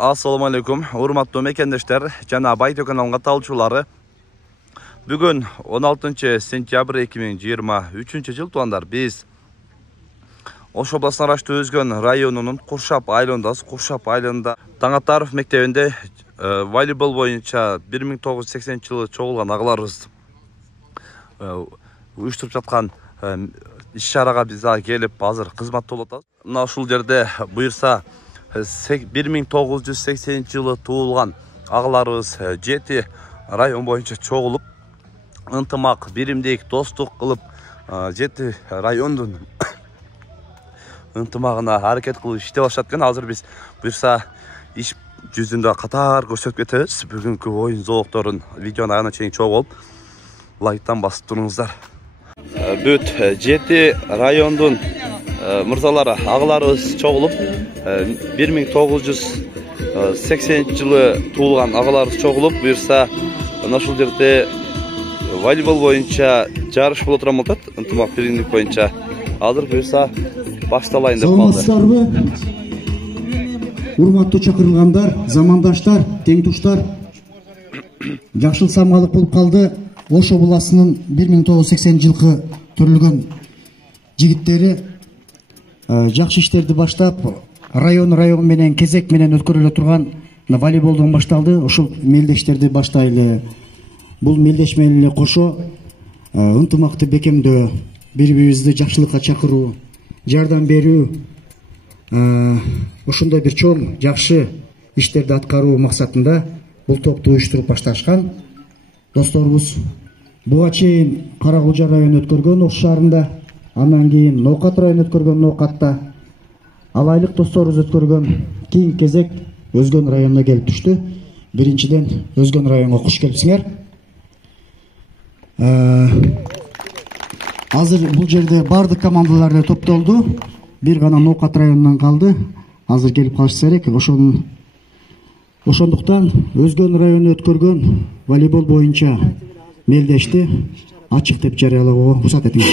Assalamu alaikum, урматтуу мекендештер жана Байтө каналына катталуучулары. Бүгүн 16 сентябрь 2023 жыл туугандар. Биз Ош областына караштуу Өзгөн районунун Куршап айылындабыз. Куршап айылында Таңатаров мектебинде волейбол боюнча 1980 жылы чогулган агаларыбыз уюштуруп жаткан иш-чарага биз келип азыр кызматта болуп атабыз. Мына ушул жерде буюрса 1980 жылы туулган агаларыбыз 7 район боюнча чогулуп, ынтымак, биримдик, достук кылып, 7 райондун ынтымагына аракет кылып иштеп башат экен. Азыр биз буюрса иш жүзүндө катар көрсөтүп кетебиз. Бүгүнкү оюн зоокторун видеону аягына чейин чогулуп, лайктан басып туруңуздар. Бүт 7 райондун мырзалары, агаларыбыз чогулуп, 1980 жылы туулган агаларыбыз чогулуп, буюрса ушул жерде волейбол боюнча жарыш боло турган болот, ынтымак биримдик боюнча. Азыр буюрса башталайын деп калды. Саламатсыздарбы? Урматтуу чакырылгандар, замандаштар, теңтуштар. Жакшы самгалык болуп калды. Ош областынын 1980 жылкы төрөлгөн жигиттери жакшы иштерди баштап, район менен кезек менен өткөрүлө турган волейболдон башталды. Ошол мелдештерди баштайлы. Бул мелдеш менен эле кошо ынтымакты бекемдөө, бири-бирибизди жакшылыкка чакыруу, жардам берүү, ошондой бир чоң жакшы иштерди аткаруу максатында бул топту уюштуруп башташкан. Досторубуз буга чейин Каракулжа району өткөргөн Ош шаарында, андан кийин Ноокат району өткөргөн Ноокатта, алайлык досторубуз өткөргөн кийин кезек Өзгөн районуна келип түштү. Биринчиден Өзгөн районуна куш келипсиңер. Азыр бул жерде бардык командалар топтолду. Бир гана Ноокат районунан калды. Азыр келип калышса керек. Ошондуктан Өзгөн району өткөргөн волейбол боюнча мелдешти ачык деп жарыялоого уруксат этиңиз.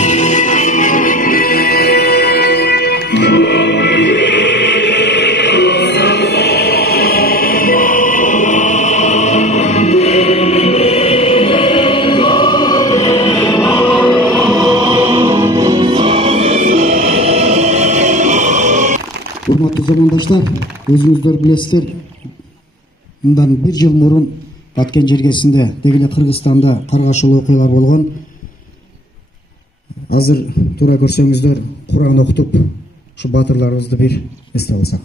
Урматтуу замандаштар, өзүңүздөр билесиздер, мындан 1 жыл мурун Баткен жергесинде, дегеле Кыргызстанда каргашылуу окуялар болгон. Азыр туура көрсөңүздөр, Куран окутуп, ушу батырларыбызды бир эсте алсак.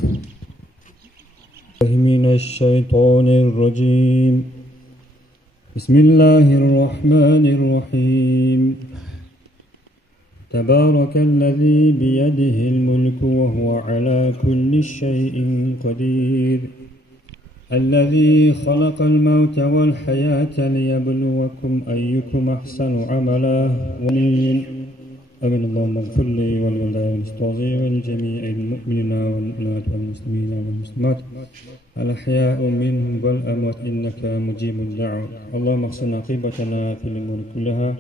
Бисмиллахир-рахманир-рахим. تبارك الذي بيده الملك وهو على كل شيء قدير الذي خلق الموت والحياة ليبلوكم أيكم أحسن عملا أمين اللهم اغفر لي ولوالدي والأستاذي ولجميع المؤمنين والمؤمنات والمسلمين والمسلمات الأحياء منهم والأموات إنك مجيب الدعوة اللهم احسن عاقبتنا في الأمور كلها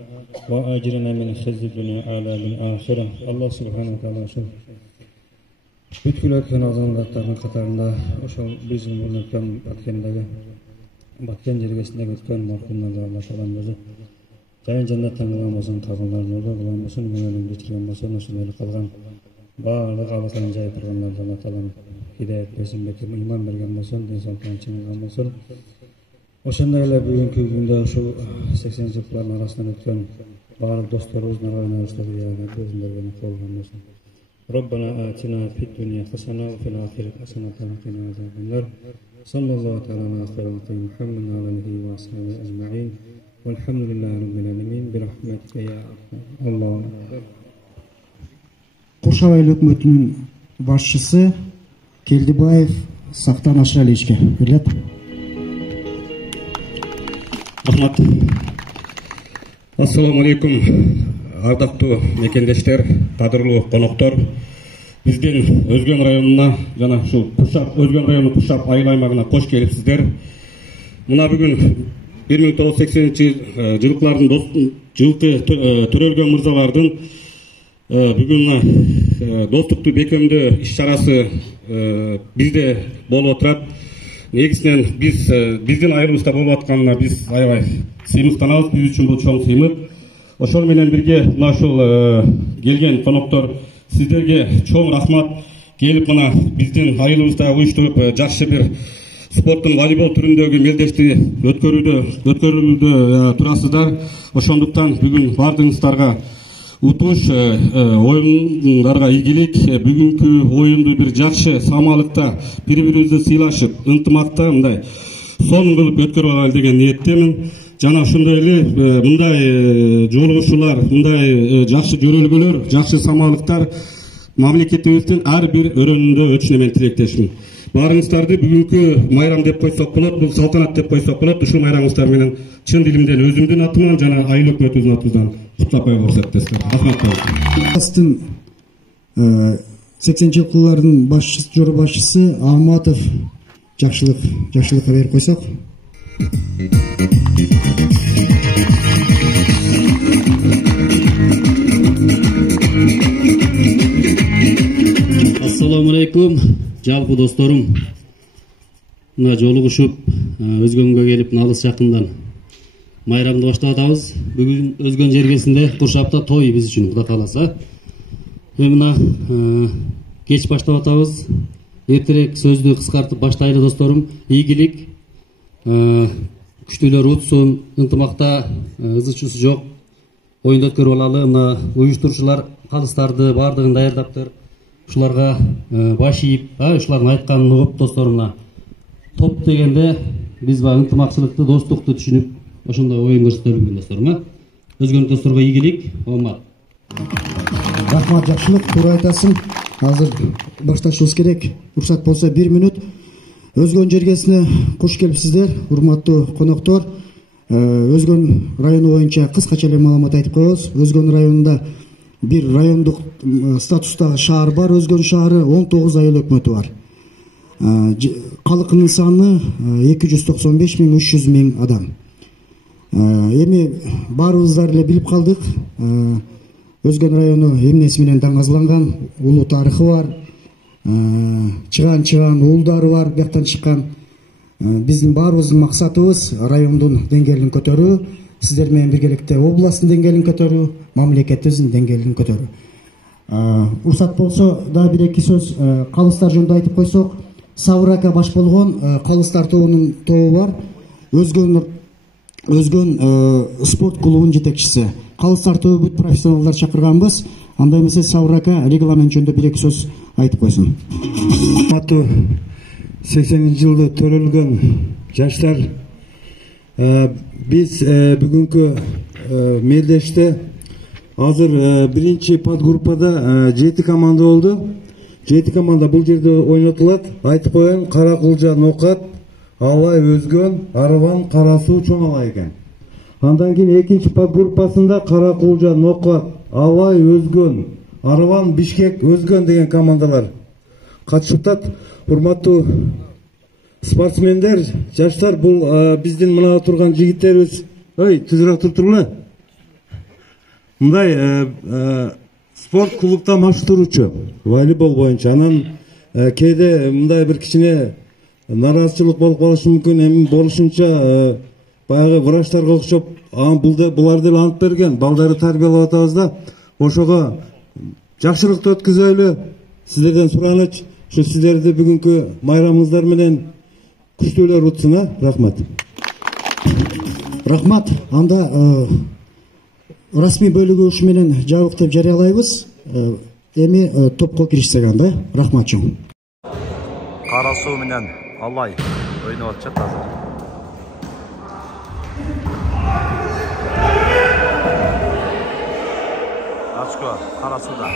وأجرنا من خزي الدنيا وعذاب الآخرة. Allah subhanahu wa ta'ala şu бүткүл өткөн азаматтардын катарында ошол биздин мурун өткөн Баткен жергесиндеги өткөн маркумдарды Алла таалам жайын жаннаттан кылган болсун, кабылдарын ордо кылган болсун, күнөөлөрүн кечирген болсун, ошол эле калган баардык абатан жайып тургандарды Алла таалам хидаят берсин, иман берген болсун, дин соолуктан чыңгырган болсун. Ошондой эле бүгүнкү күндө ушул 80 жылкылардын арасынан өткөн баардык досторубуздун аргайныбызды көзүндөргөн колгон болсун. ربنا آتنا في الدنيا حسنة وفي الآخرة حسنة وقنا عذاب النار صلى الله تعالى على خير محمد وعلى آله وصحبه أجمعين والحمد لله رب العالمين برحمتك يا الله. Куршап айыл өкмөтүнүн башчысы Келдибаев Сактан Ашраличке берилет. Рахмат. Ассаламу алейкум. Ардактуу мекендештер, кадырлуу коноктор, биздин Өзгөн районуна жана ушул Өзгөн району Куршап айыл аймагына кош келипсиздер. Мына бүгүн 1980 жылкылардын жылкы төрөлгөн мырзалардын бүгүн достукту бекемдөө иш-чарасы бизде болуп отурат. негизинен биздин айрылышта болуп атканына биз аябай сыймыктанабыз. Биз үчүн бул чоң сыймык. Ошол менен бирге мына ушул келген коноктор сиздерге чоң рахмат. Келип мына биздин айылыбызда уюштуруп жакшы бир спорттун волейбол түрүндөгү мелдешти өткөрүүдө турасыздар. Ошондуктан бүгүн бардыгыңыздарга утуш, оюндарга ийгилик, бүгүнкү оюнду бир жакшы самалыкта бири-бирибизди сыйлашып, ынтымакта мындай сонун кылып өткөрүп алалы деген ниеттемин. Жана ошондой эле мындай жолугушуулар, мындай жакшы жөрөлгөлөр, жакшы самалыктар мамлекетибиздин ар бир өрөөнүндө өтүшүнө мен тилектешмин. Баарыңыздарды бүгүнкү майрам деп койсок болот, бул салтанат деп койсок болот. Ушул майрамыңыздар менен чын дилимден өзүмдүн атыман жана айыл өкмөтүбүздүн атынан кутлап коюп көрсөттүңүздөр. Рахмат. Астын 80-жылкылардын жора башчысы Алматов жакшылыкка берип койсок. Assalamu alaikum, жалпы досторум. Мына жолугушуп, өзгөнгө келип, алыс жакындан майрамды баштап атабыз. Бүгүн Өзгөн жергесинде Куршапта той биз үчүн, Кудай кааласа. Мына кеч баштап атабыз. Эртерээк сөздү кыскартып баштайлы досторум. Ийгилик, күчтүүлөр утсун, ынтымакта ызы-чуусу жок оюнду өткөрүп алалы. Мына уюштуруучулар калыстарды бардыгын даярдаптыр. Ушуларга баш ийип, ушулардын айтканын угуп досторуна топ дегенде биз ынтымакчылыкты, достукту түшүнүп, ошондой оюн көрсөтө билген досторум. Өзгөн досторго ийгилик, оомат. Рахмат, жакшылык, туура айтасың. Азыр башташыбыз керек. Уруксат болсо 1 мүнөт. Өзгөн жергесине кош келипсиздер, урматтуу коноктор. Өзгөн району боюнча кыскача эле маалымат айтып коебуз. Өзгөн районунда бир райондук статустагы шаар бар. Өзгөн шаары 19 айыл өкмөтү бар. Калкынын саны 295.300 миң адам. Эми баарыбыздар эле билип калдык. Өзгөн району эмнеси менен даңазланган, улуу тарыхы бар. Чыган уулдары бар, бияктан чыккан. Биздин баарыбыздын максатыбыз райондун деңгээлин көтөрүү, сиздер менен биргеликте областтын деңгээлин көтөрүү, мамлекетибиздин деңгээлин көтөрүү. Уруксат болсо да 1-2 сөз калыстар жөнүндө айтып койсок, Саврака баш болгон калыстар тобунун тобу бар. Өзгөн спорт клубунун жетекчиси. Калыстар тобу бүт профессионалдар чакырганбыз. Андай эмесе Саврака регламент жөнүндө 1-2 сөз айтып койсун. 80-жылда төрөлгөн жаштар, биз бүгүнкү мелдеште азыр биринчи подгруппада 7 команда болду. 7 команда бул жерде ойнотулат. Айтып коеюн, Каракулжа, Нокат, Алай, Өзгөн, Арван, Карасуу, Чоң Алай экен. Андан кийин экинчи подгруппасында Каракулжа, Нокат, Алай, Өзгөн, Арван, Бишкек, Өзгөн деген командалар катышып. Урматтуу спортсмендер, жаштар, бул биздин мына турган жигиттерибиз. Түзүрөөк туртурлу. Мындай спорт клубда маштуруучу волейбол боюнча. Анан кээде мындай бир кичине нараазычылык болуп калышы мүмкүн. Эми болушунча баягы врачтарга окшоп, буларды деле ант берген, балдарды тарбиялап атабыз да. Ошого жакшылыкты өткүзөлү. Сиздерден сураныч, ушу сиздерди бүгүнкү майрамыңыздар менен күчтүүлөр утсун. Рахмат. Рахмат. Анда расмий бөлүгү ушу менен жабык деп жарыялайбыз. Эми топко киришсек анда. Рахмат чоң. Карасуу менен Алай ойноп атышат азыр. Ачко Карасууда.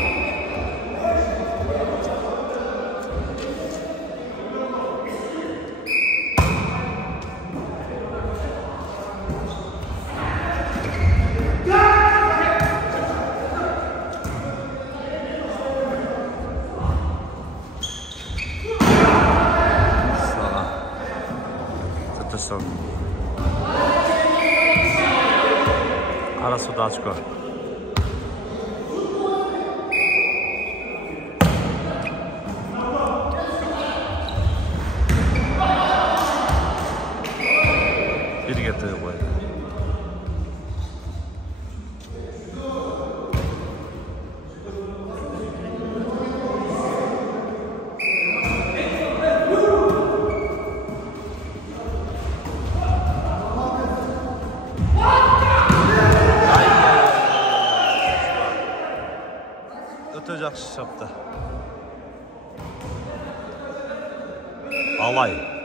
Карасууда Ачко. Жақсы шапты. Алай.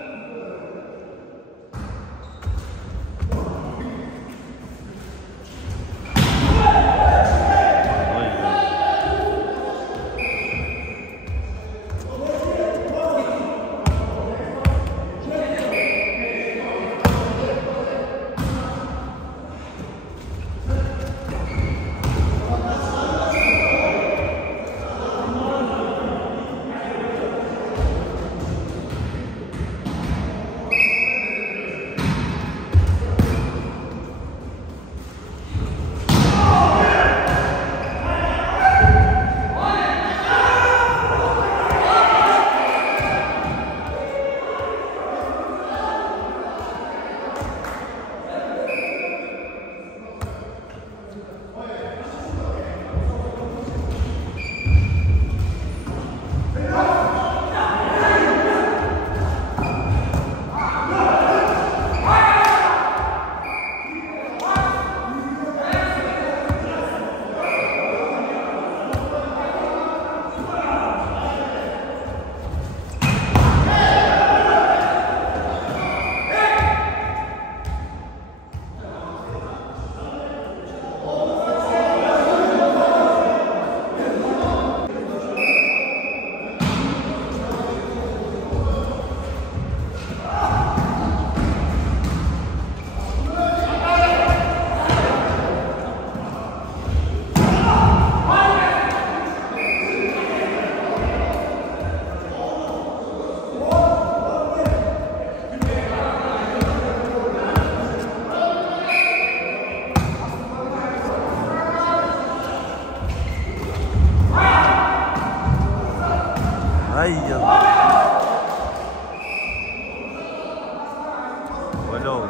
Ay Allah. Böyle oldu.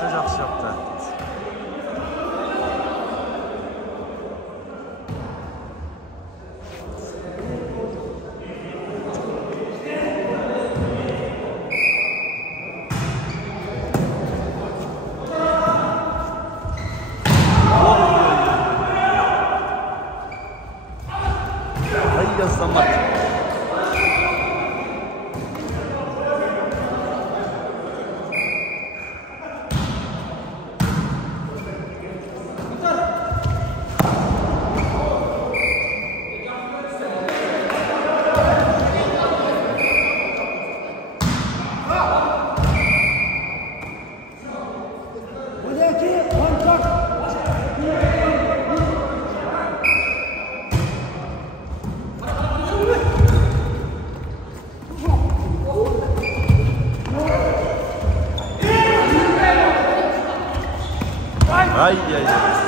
Çok жақсы yaptı. Ay Samat. Ay ay ay.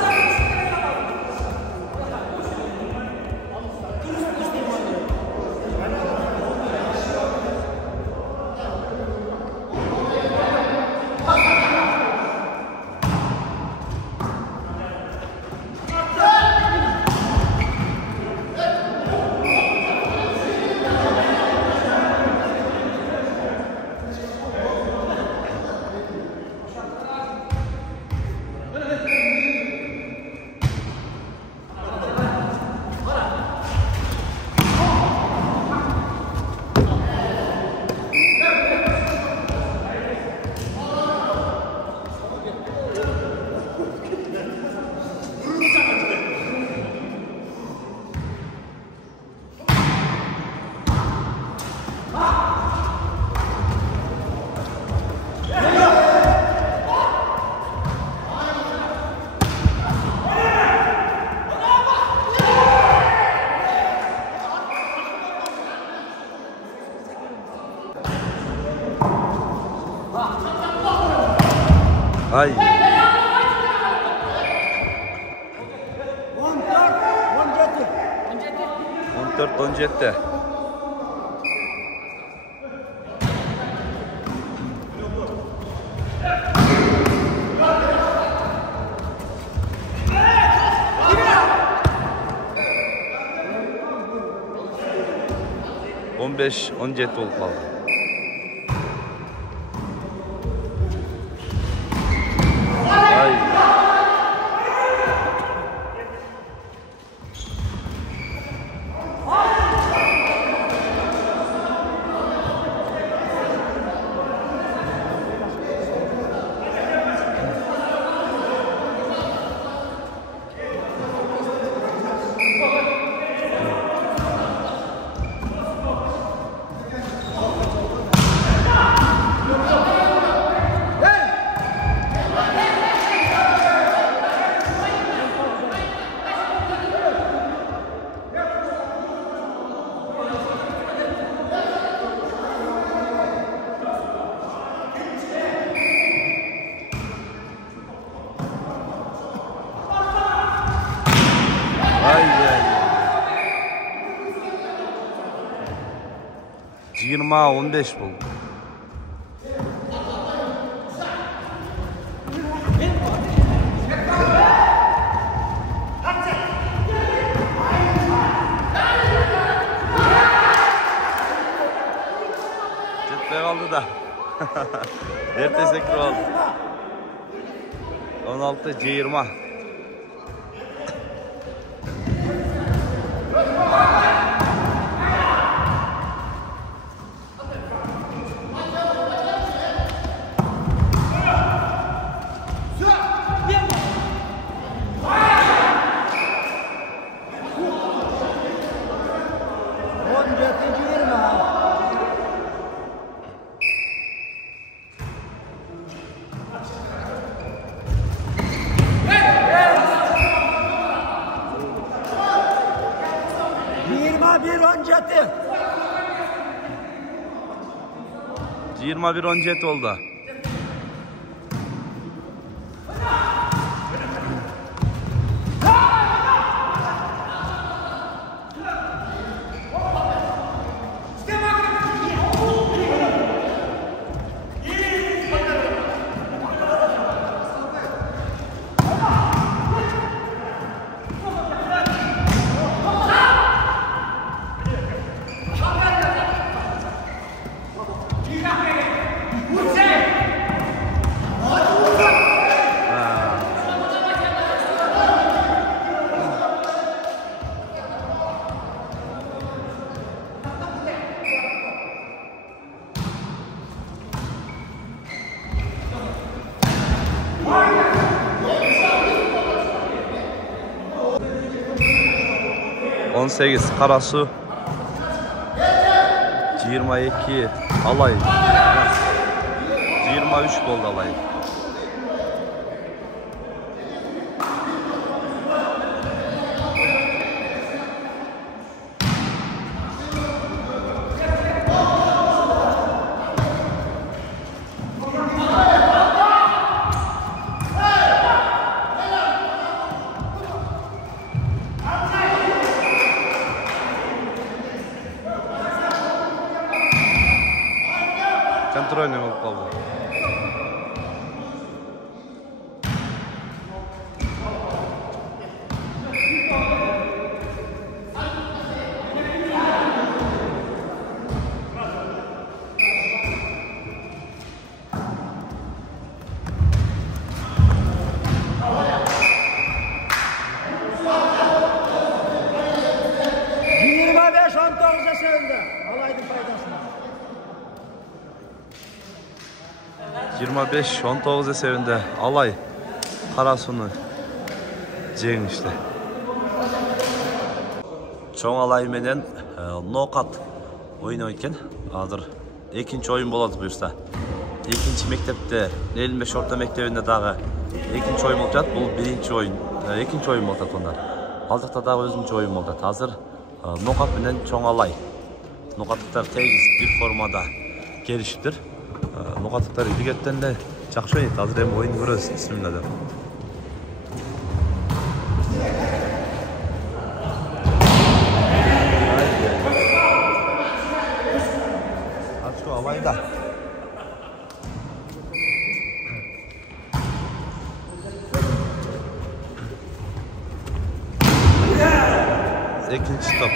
Ay. 14-17. 25-17 болуп калды. Жиырма 15 болду. Жетпей калды да. Эрте секирип алды. 16-20. Жиырма бир 17 oldu. On 8 Karasu, 22 Alay, 23 oldu Alay. Контрольный болуп калды. Жиырма 15-19 эсебинде Алай Карасууну жеңишти. Чоң Алай менен нокат ойнойт экен. Азыр экинчи оюн болот буюрса. Экинчи мектепте, 55 орто мектебинде дагы экинчи оюн болуп жатат. Бул биринчи оюн, экинчи оюн болуп атат онда. Ал жакта дагы өзүнчө оюн болуп атат. Азыр нокат менен Чоң Алай. Нокаттыктар тегиз бир формада келишиптир. Нокаттыктар илгертен эле жакшы ойнойт. Азыр эми оюн көрөбүз. Бисмилла деп. Ачко Алайда. Экинчи топ.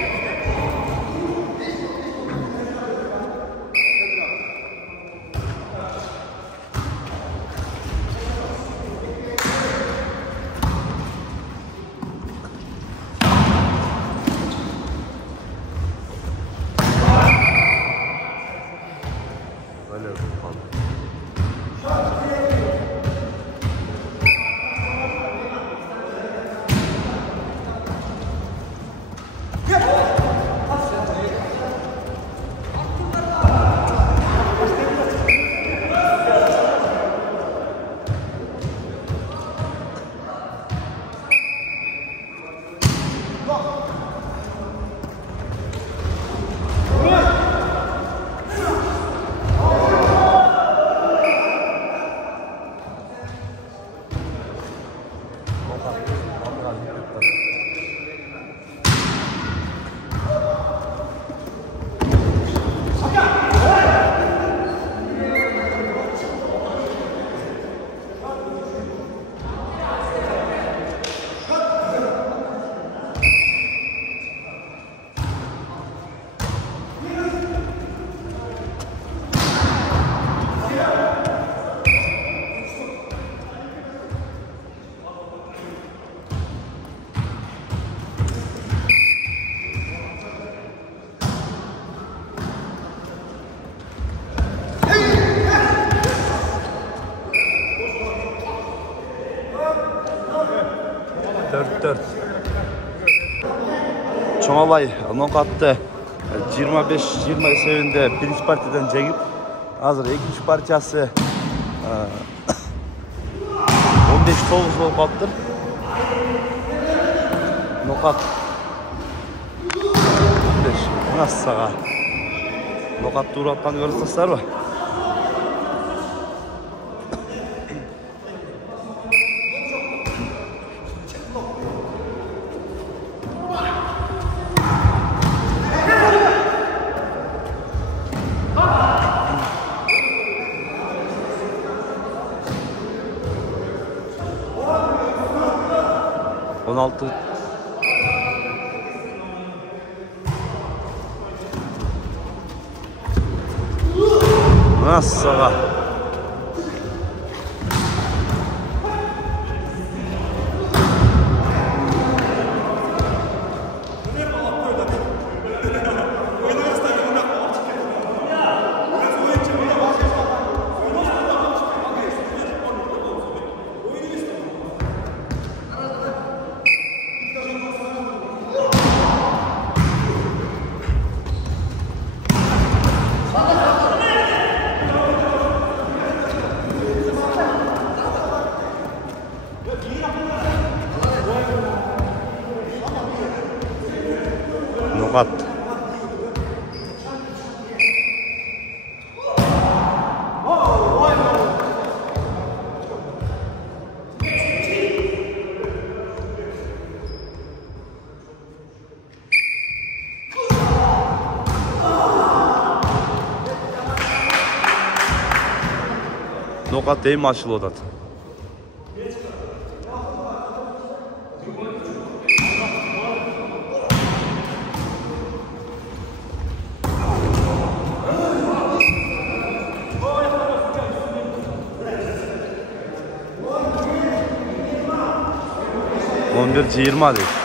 14. Çoğalay nokatты 25-20 esebinde birinci partiyadan жеңип, азыр экинчи партиясы 15-9 болуп калыптыр. Нокат 15 массага нокатты уруп атканды көрүп турсуздарбы? Massага Nokat. Nokat deyim açılıb atат. Bir 20 adet.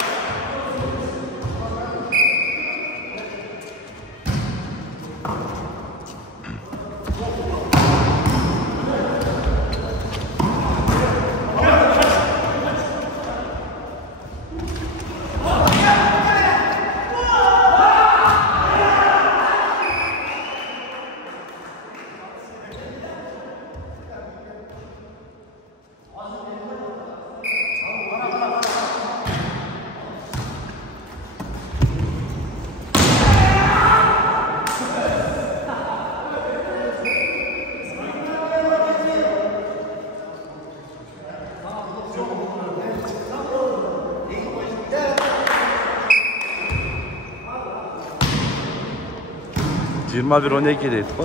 Yirmi bir 12 deydi bu.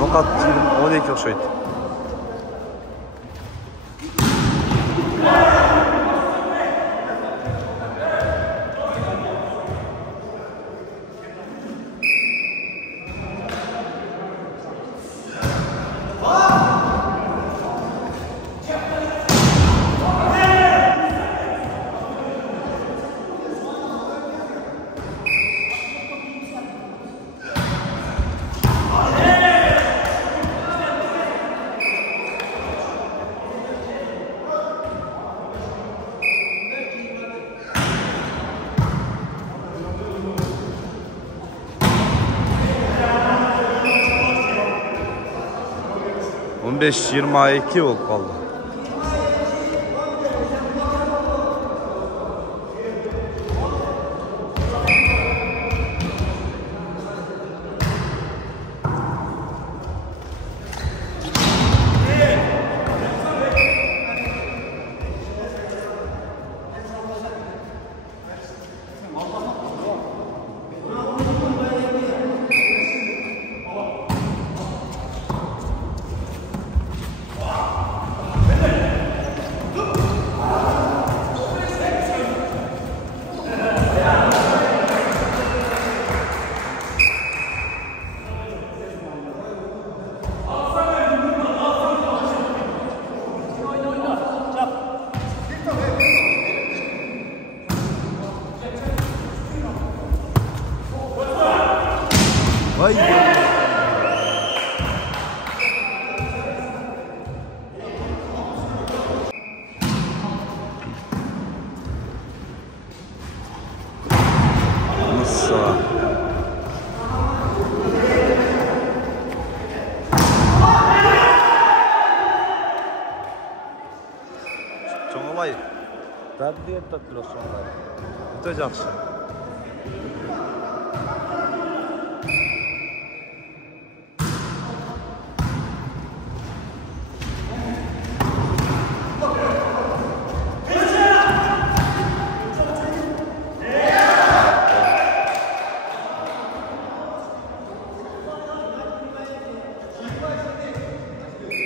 Nokat 12 okşaydı. On 22 oldu vallahi. Tabiat tatlı sonlar. Öte жақсы.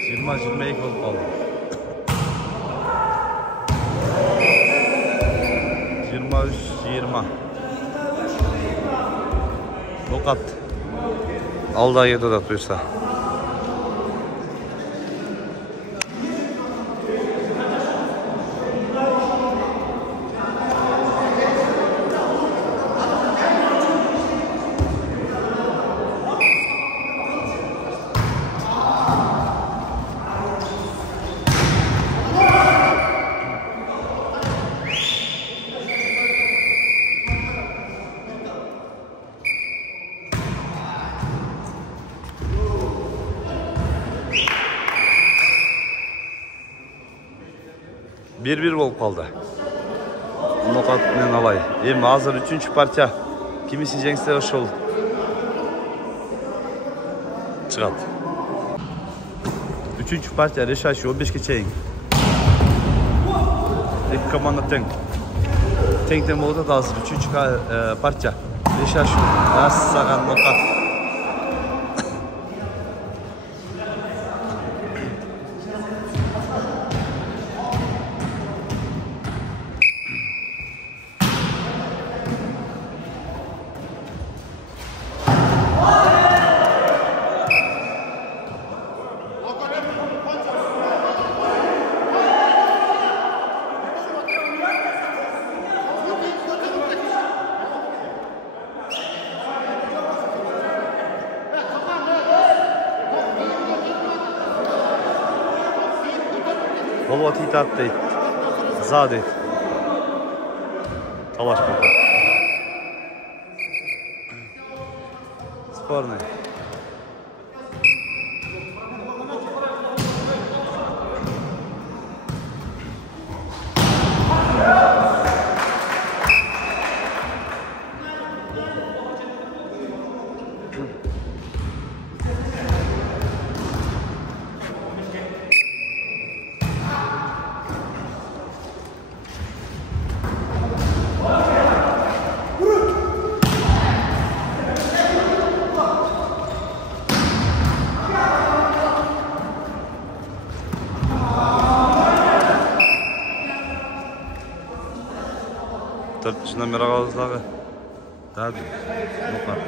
Жиырма екі болып қалды. 23-20. Nokat. Alda yedi de duysa. Bir болып қалды. Nokatмен алай. Hazır 3. partiya. Kimisi жеңсе ошол çıgat. 3. partiya решающий 15-ке чейин. Эки команда тең. Тең болду да азыр 3. partiya. Решающий. Саган нокат. Болот итат дейт. За дейт. Талаш болды. Спорный. Төртінші номер ağızдағы. Tabii. Nokar.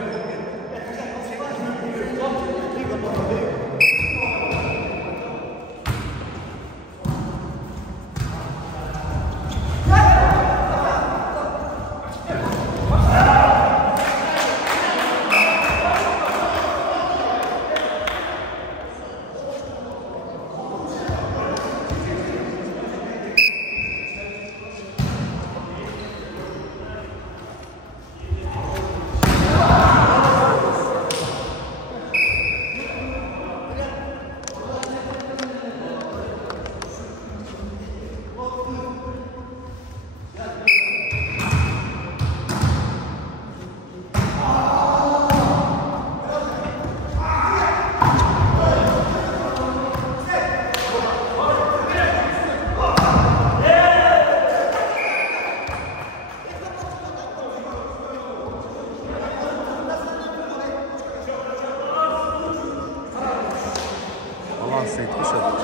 Etmiş olduk.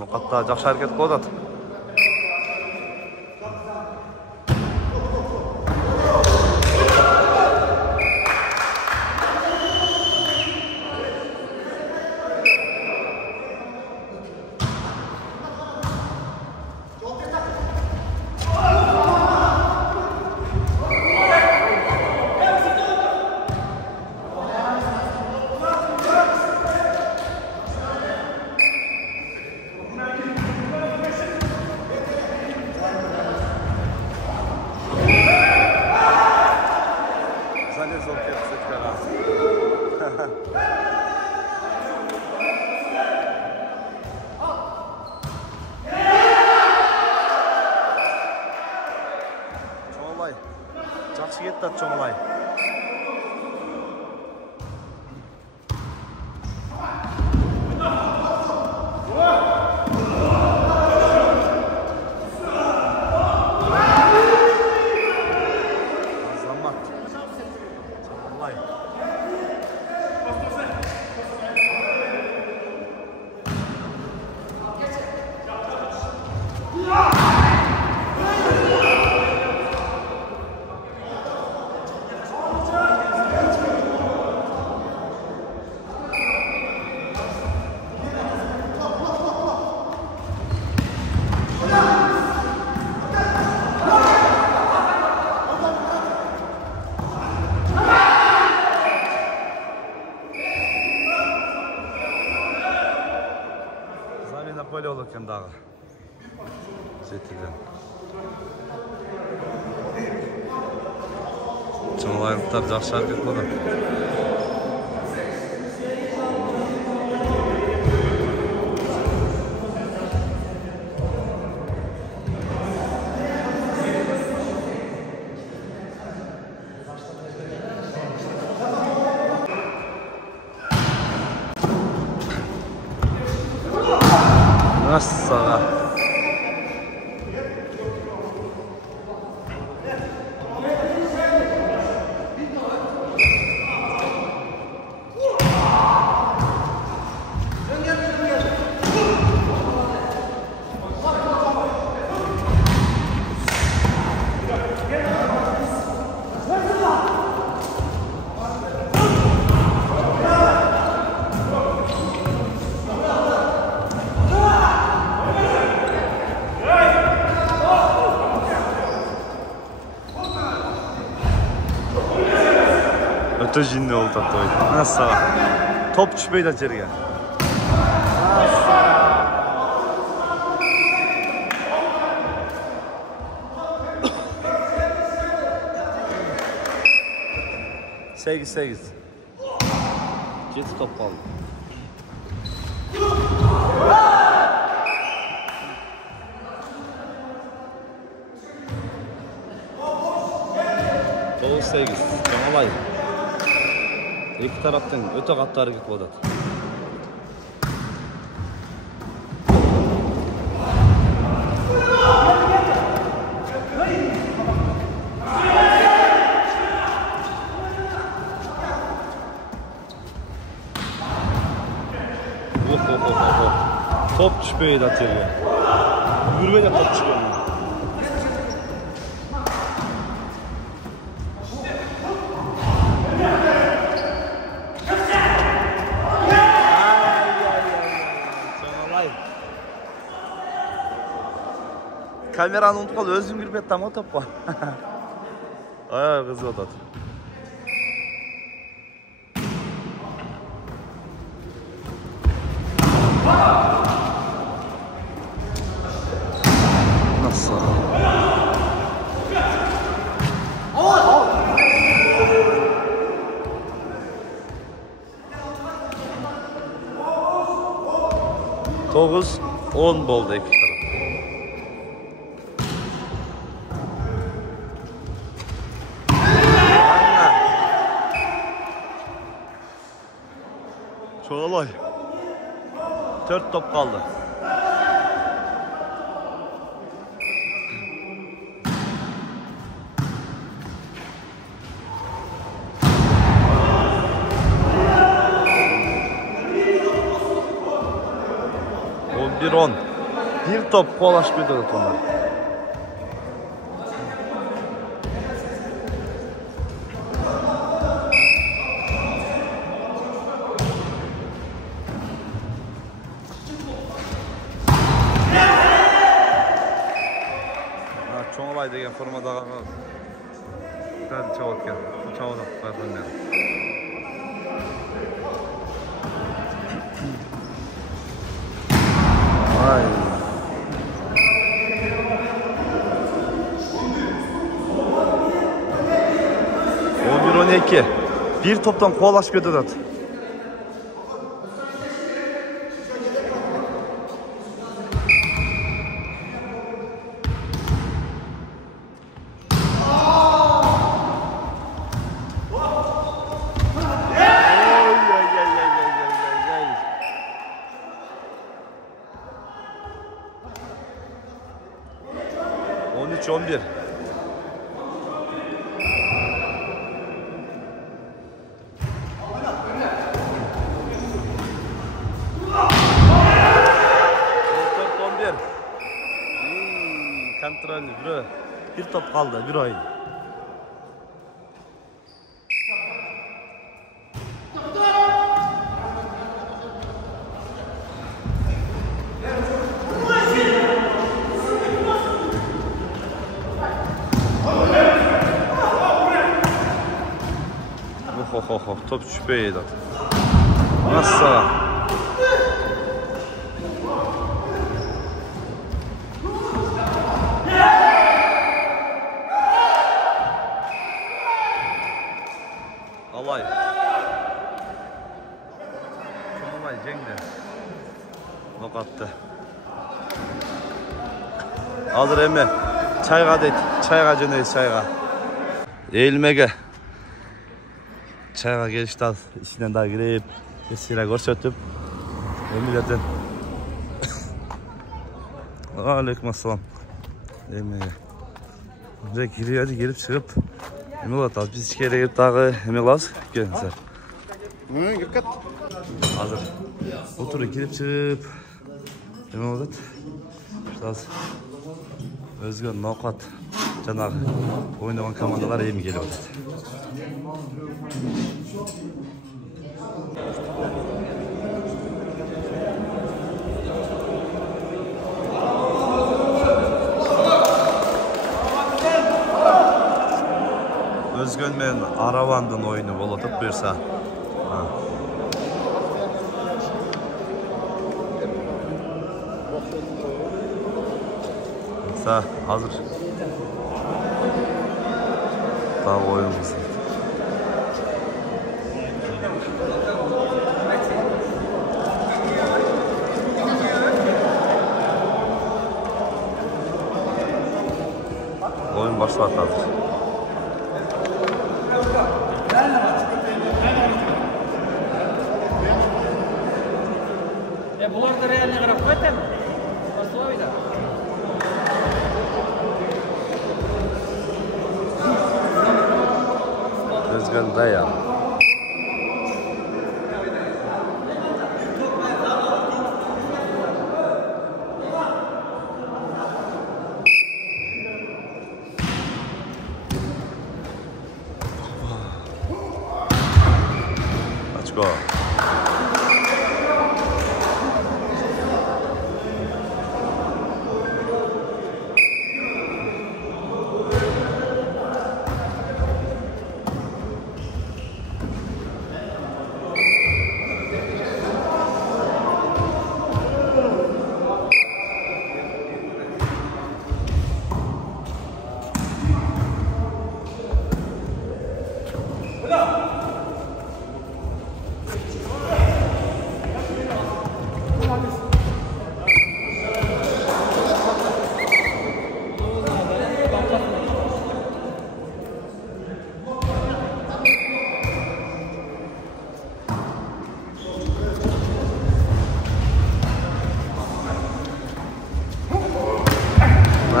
Nokatda жақсы әрекет қылып жатыр. аттат Чоңолай. Поле ол екен дағы жетіден. Чоңолайлықтар жақсы әрекет болды. Нассаға. Өте жинді ол тапты ойды. Нассаға. Топ түшпейді жерге. Сегіз. Жеті топ қалды. Тоғыз 8. Чоңолай. Екі тараптың өте қатты әрекет болады. Топ түшпейді жерге. Үрмеде топ түшпейді. Kamerаны ұмытып қалды, өзім кіріп еттім ғой топқа. Ай, қызып отады. Nasıl? Toğuz 10 boldu iki taraf. Çoğalay. 4 top kaldı. Bir 10. Bir top kolaş bir de onlar. Çoğalay деген formaдағы дәл чауат екен. Чауат қойған бері. Ay. On 12. Bir toptan kol açıp ödedi. 13-11. Kontrollü bir top kaldı, bir oyun. Top şüpheydi. Nasıl? Alay. Alay Ceng'de. Nok attı. Hazır emme. Çayga deydi. Çayga jönөйбүз çayga. Eğilmege. Çayga gelişti az. İçinden daha girip. Esira görsetip. Emilerden. Aleykümselam. Eğilmege. Burada giriyor hadi gelip çıkıp. Emin olat az biz içeri gelip dağı emin olamız. Gelin sen. Hazır. Oturup girip çıkıp. Emin olat. Az. Özgün, Nokat. Canlar oynayan komandalar iyi mi geliyor? Özgün men Aravandın oyunu bolatıp buyursa. Hazır. Daha oyun kızı. Oyun başladı hazır. Bunlar da realine kadar koyalım. Başlayalım. Özgün dayan. Let's go.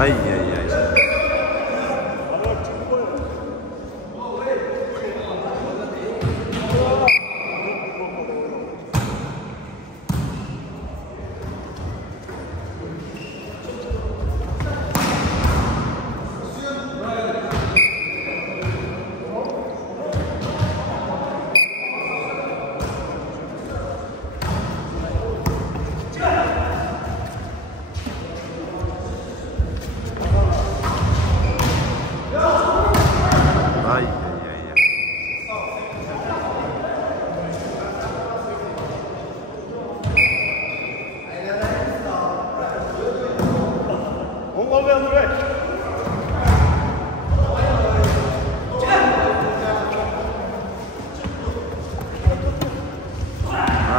Ay ay ay.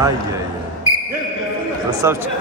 Ay ay ay. Красавчик.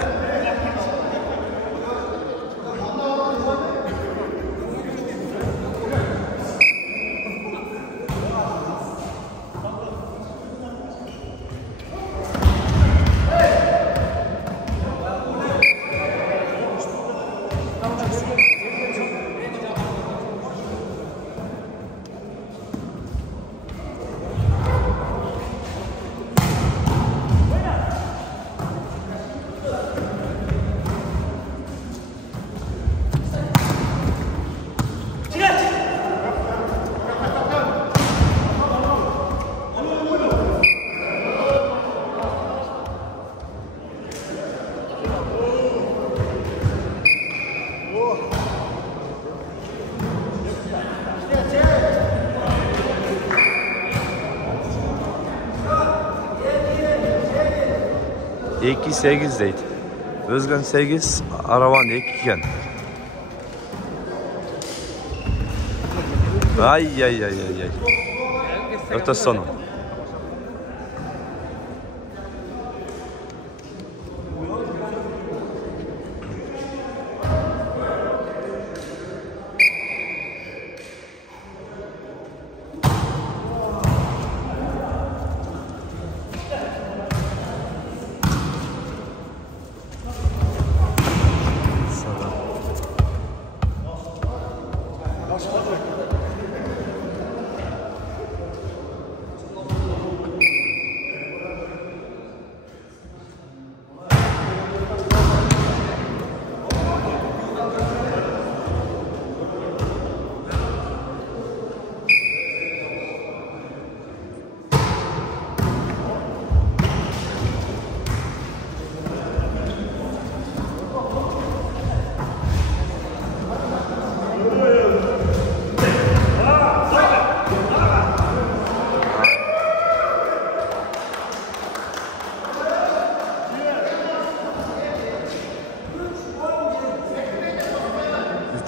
2-8 deydi. Özgen 8, Aravan 2 eken. Ay. Öte sonu.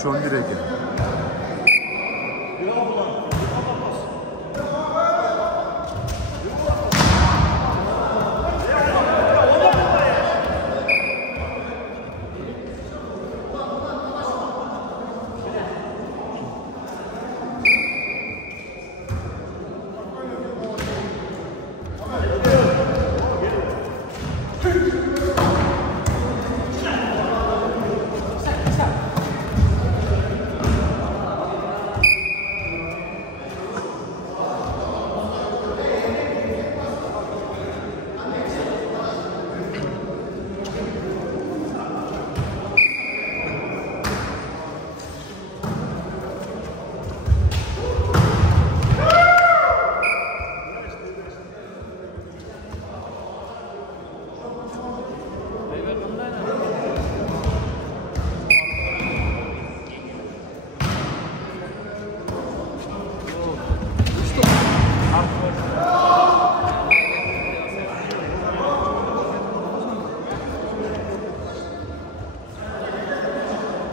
Çok bir eken.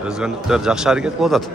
Özgünlükler жақсы hareket kılıp atadi.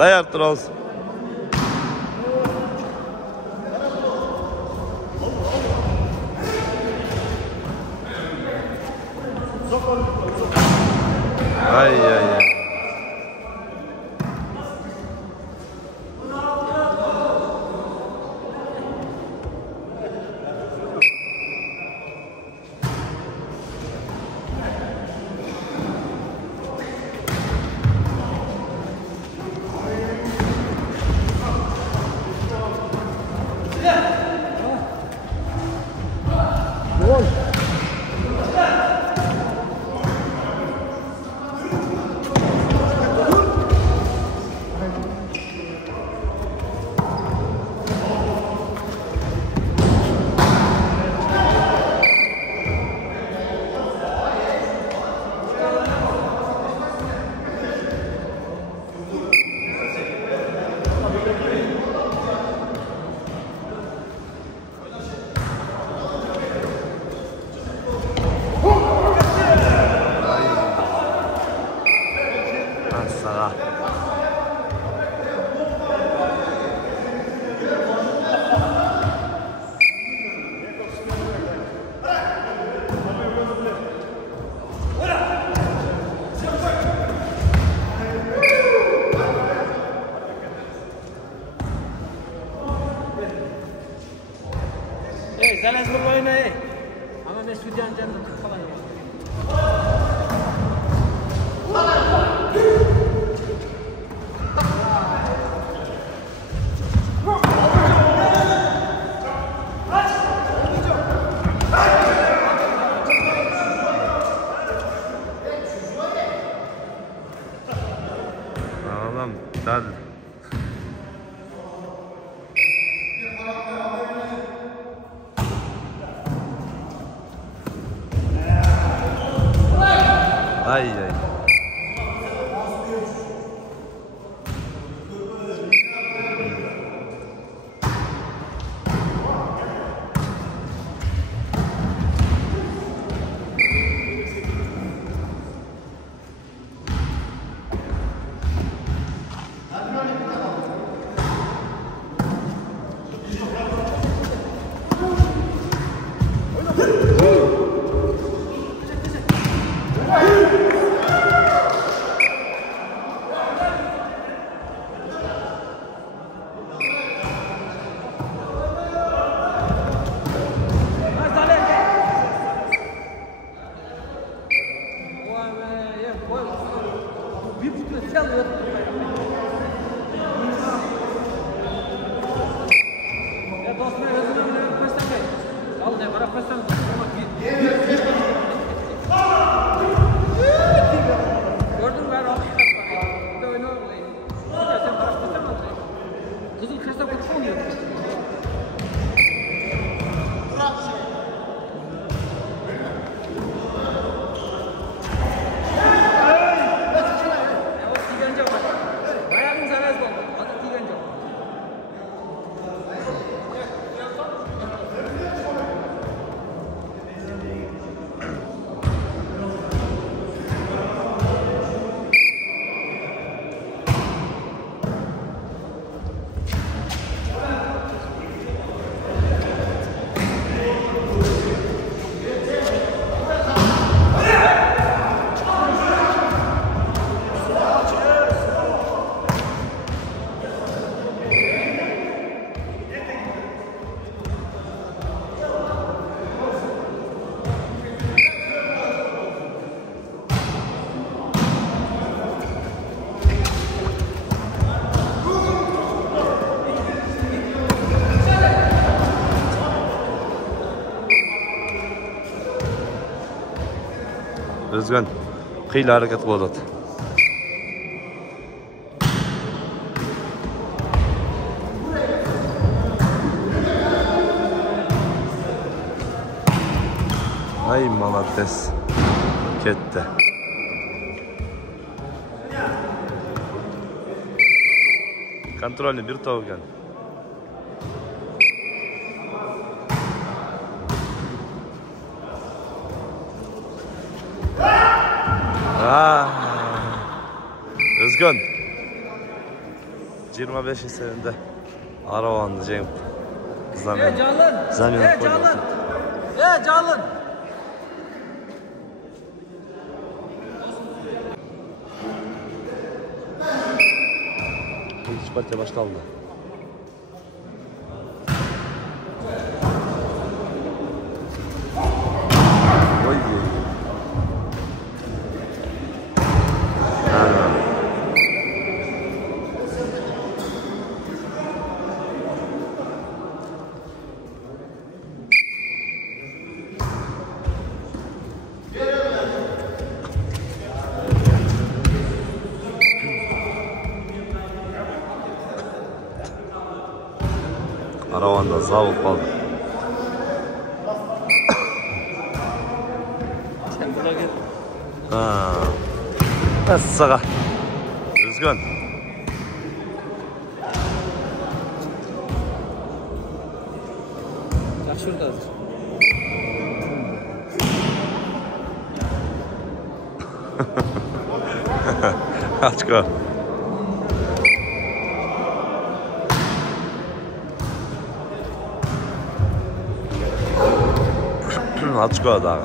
Dayar turuz. Ay. Залез война, Ама мен судьяның жанында тұрып қалайын. Tamam, hadi. Ay ay. Özgen kıyla hareket kıladı. Ay Malates ketdi. Kontrolni bir to'g'gan. Özgün 25 senede arabanı Cenk Canlın! Canlın! Canlın! İkinci partiye başladı. Oy. Aravanda zavuk kaldı. Sağa. Özgün. Yaxşı hazır. Açko. Açko da.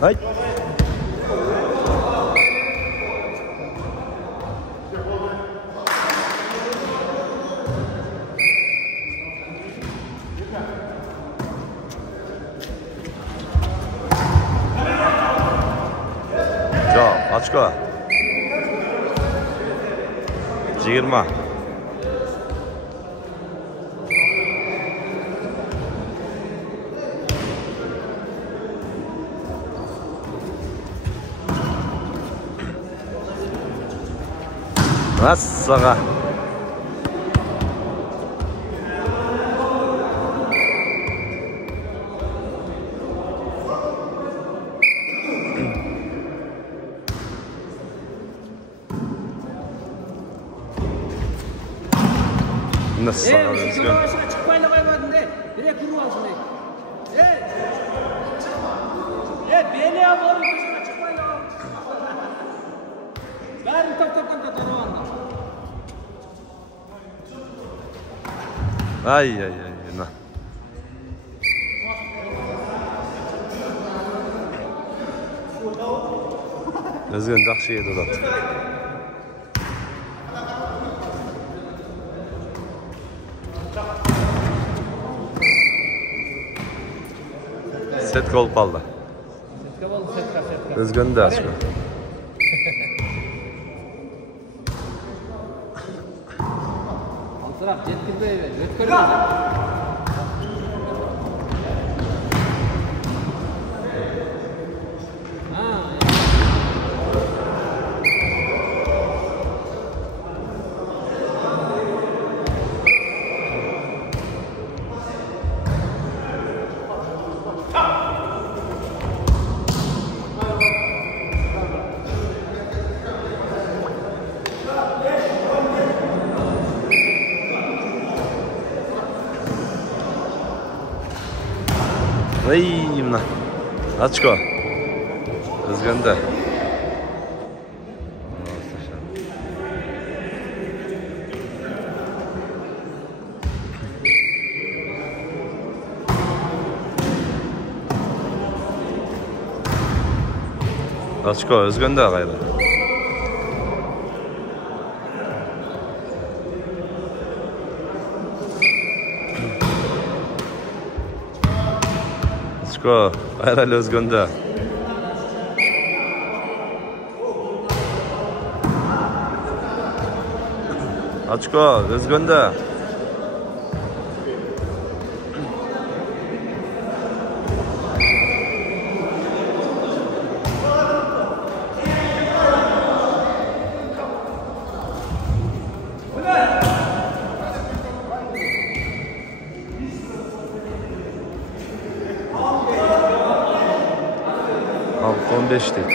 Hayt. Açko. 20. Nassaga. Nassaga. Şuna başına çıkmayla koymadın de. Direkt kuru alsın de. Beni al oğlum başına çıkmayla al. Bari top da durağında. Ay. Na. Özgün жақсы еді зат. Сетка болып қалды. Özgün de açma. Sırak жеткізбей өткөрмөйсүң. Ay, mına. Açko. Özgün de. Açko, Özgün de gayrı. Açko, gayrı Özgün de. Açko, Özgün de. Al, 15 değil.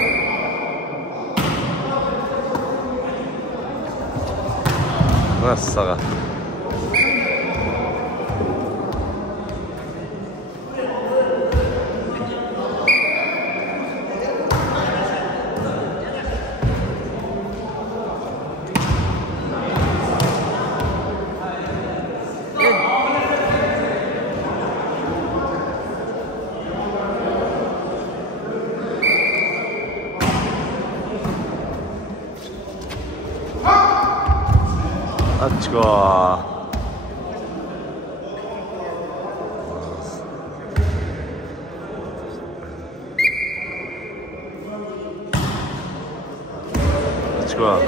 Nasıl sağa? Açko. Açko.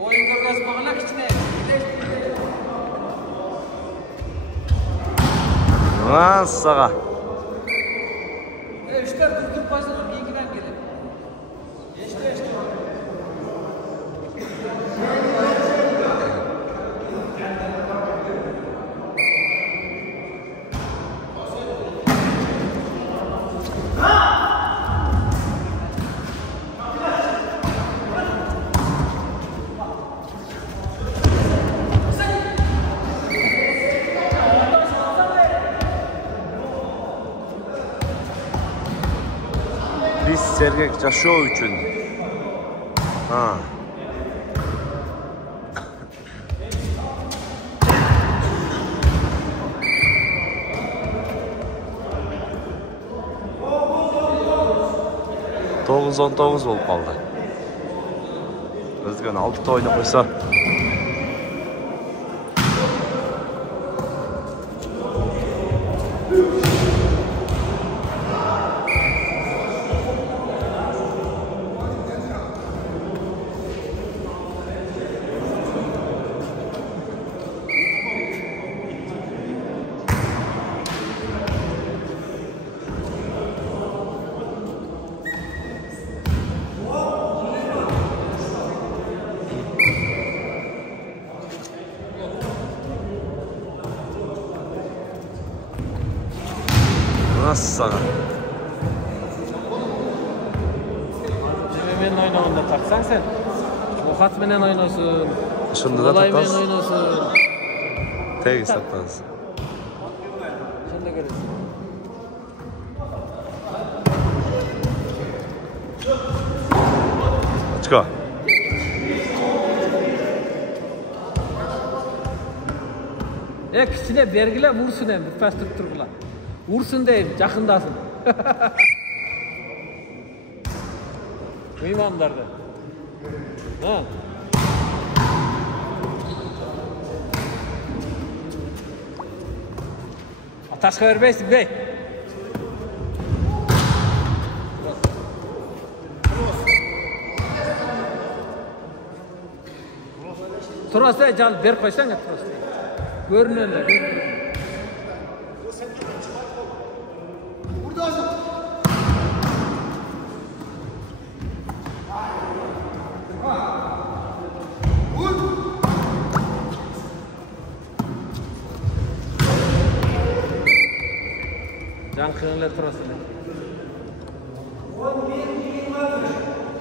Oyunga basmagına kichine. Nasıl sağa? Üçler durdurup başladı. Bilgiden gelin. Geçti. Biz sergek Caşov üçün. Ha. 9-19 болып қалды. Өзген 6 ойны қойса. Nasıl sana? Men oynaganda taksan sen. Oqat menen oynaysın. Şunda da Olay takas. men oynaysın. Tegi saklarız. Şunda göresin. Açık. Kichine bergile vursun hem bir pas tutup turgula. Vursun deyim, yakındasın. Meymanlarda. Ha. Ataşka vermeysin bey. Turası canım ber koysan ya turası. Görünüyor da. Yankınıyla turası.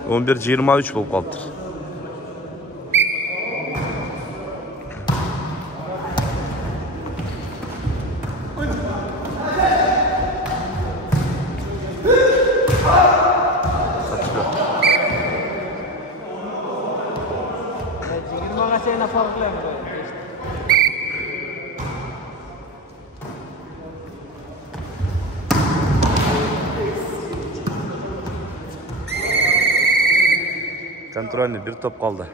11-23 болып қалды. Контрольный bir top kaldı.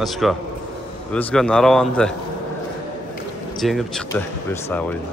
Açko. Özgen Aravan'dı. Jengip çıktı bir sağ oyundan.